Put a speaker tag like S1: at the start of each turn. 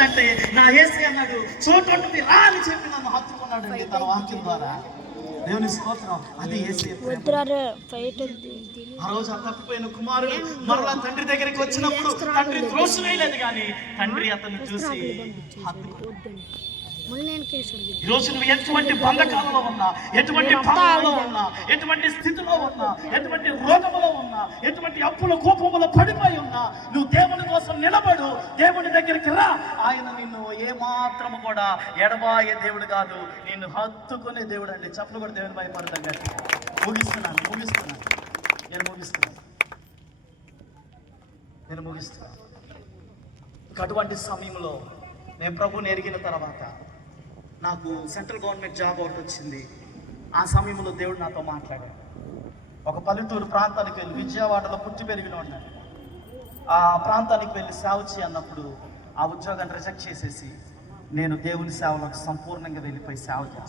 S1: వద్దంటే నా ఏసీ అన్నాడు చోటు ఉంటుంది రా అని చెప్పి నన్ను హత్తుకున్నాడండి తన వాక్యం ద్వారా. దేవుని స్తోత్రం. అది ఏసీ ఆ రోజు ఆ తప్పిపోయిన కుమారుడు మరలా తండ్రి దగ్గరికి వచ్చినప్పుడు తండ్రి త్రోసివేయలేదు కానీ తండ్రి అతన్ని చూసి హత్తుకున్నాడు
S2: వద్దండి. మళ్ళీ నేను కేసు అడిగాను.
S1: ఈ రోజు నువ్వు ఎటువంటి బంధకాలలో ఉన్నా ఎటువంటి పాపంలో ఉన్నా ఎటువంటి స్థితిలో ఉన్నా ఎటువంటి రోగములో ఉన్నా ఎటువంటి అప్పుల కోపములో పడిపోయి ఉన్నా నువ్వు దేవుని కోసం నిలబడు దగ్గరికి రా. ఆయన నిన్ను ఏమాత్రము కూడా ఎడబాయే దేవుడు కాదు. నిన్ను హత్తుకునే దేవుడు అండి. చెప్పులు కూడా దేవుని భయపడతాం గట్టి ముగిస్తున్నాను ముగిస్తున్నాను. నేను ముగిస్తున్నాను. నేను ముగిస్తున్నాను. అటువంటి సమయంలో నేను ప్రభుని ఎరిగిన తర్వాత నాకు సెంట్రల్ గవర్నమెంట్ జాబ్ ఒకటి వచ్చింది. ఆ సమయంలో దేవుడు నాతో మాట్లాడాడు. ఒక పల్లెటూరు ప్రాంతానికి వెళ్ళి విజయవాడలో పుట్టి పెరిగిన ఉన్నాడు ఆ ప్రాంతానికి వెళ్ళి సేవ అన్నప్పుడు ఆ ఉద్యోగాన్ని రిజెక్ట్ చేసేసి నేను దేవుని సేవలకు సంపూర్ణంగా వెళ్ళిపోయి సేవ చేస్తాను